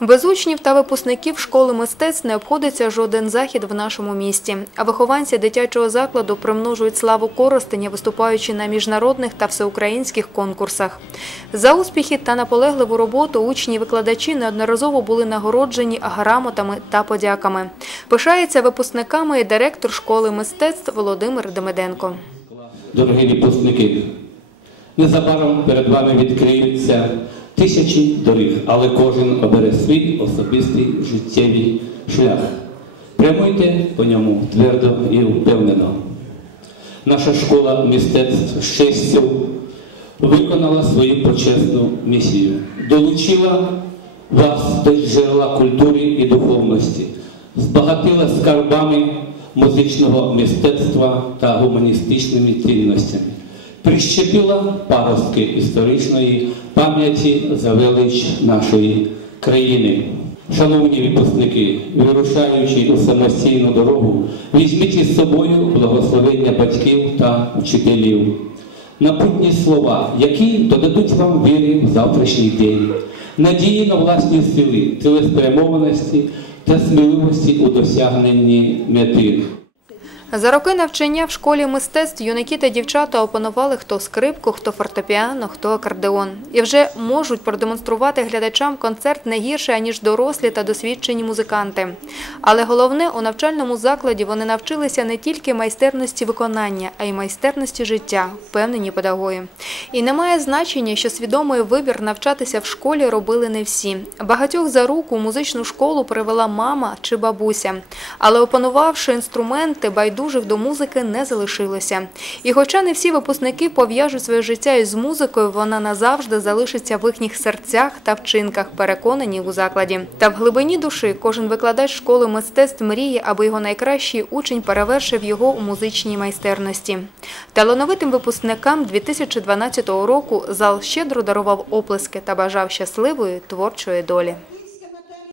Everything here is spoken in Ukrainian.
Без учнів та випускників школи мистецтв не обходиться жоден захід в нашому місті. А вихованці дитячого закладу примножують славу Коростеня, виступаючи на міжнародних та всеукраїнських конкурсах. За успіхи та наполегливу роботу учні і викладачі неодноразово були нагороджені грамотами та подяками. Пишається випускниками і директор школи мистецтв Володимир Демиденко. Дорогі випускники, незабаром перед вами відкриються тисячі доріг, але кожен обере свій особистий життєвий шлях. Прямуйте по ньому твердо і впевнено. Наша школа мистецтв з виконала свою почесну місію, долучила вас до джерела культури і духовності, збагатила скарбами музичного мистецтва та гуманістичними цінностями, прищепила паростки історичної пам'яті за велич нашої країни. Шановні випускники, вирушаючи у самостійну дорогу, візьміть із собою благословення батьків та вчителів. Напутні слова, які додадуть вам віри в завтрашній день, надії на власні сили, цілеспрямованості та сміливості у досягненні мети. За роки навчання в школі мистецтв юнаки та дівчата опанували хто скрипку, хто фортепіано, хто акордеон. І вже можуть продемонструвати глядачам концерт не гірше, аніж дорослі та досвідчені музиканти. Але головне, у навчальному закладі вони навчилися не тільки майстерності виконання, а й майстерності життя, впевнені педагоги. І немає значення, що свідомий вибір навчатися в школі робили не всі. Багатьох за руку музичну школу привела мама чи бабуся. Але опанувавши інструменти, байдужих до музики не залишилося. І хоча не всі випускники пов'яжуть своє життя із музикою, вона назавжди залишиться в їхніх серцях та вчинках, переконані у закладі. Та в глибині душі кожен викладач школи мистецтв мріє, аби його найкращий учень перевершив його у музичній майстерності. Талановитим випускникам 2012 року зал щедро дарував оплески та бажав щасливої творчої долі.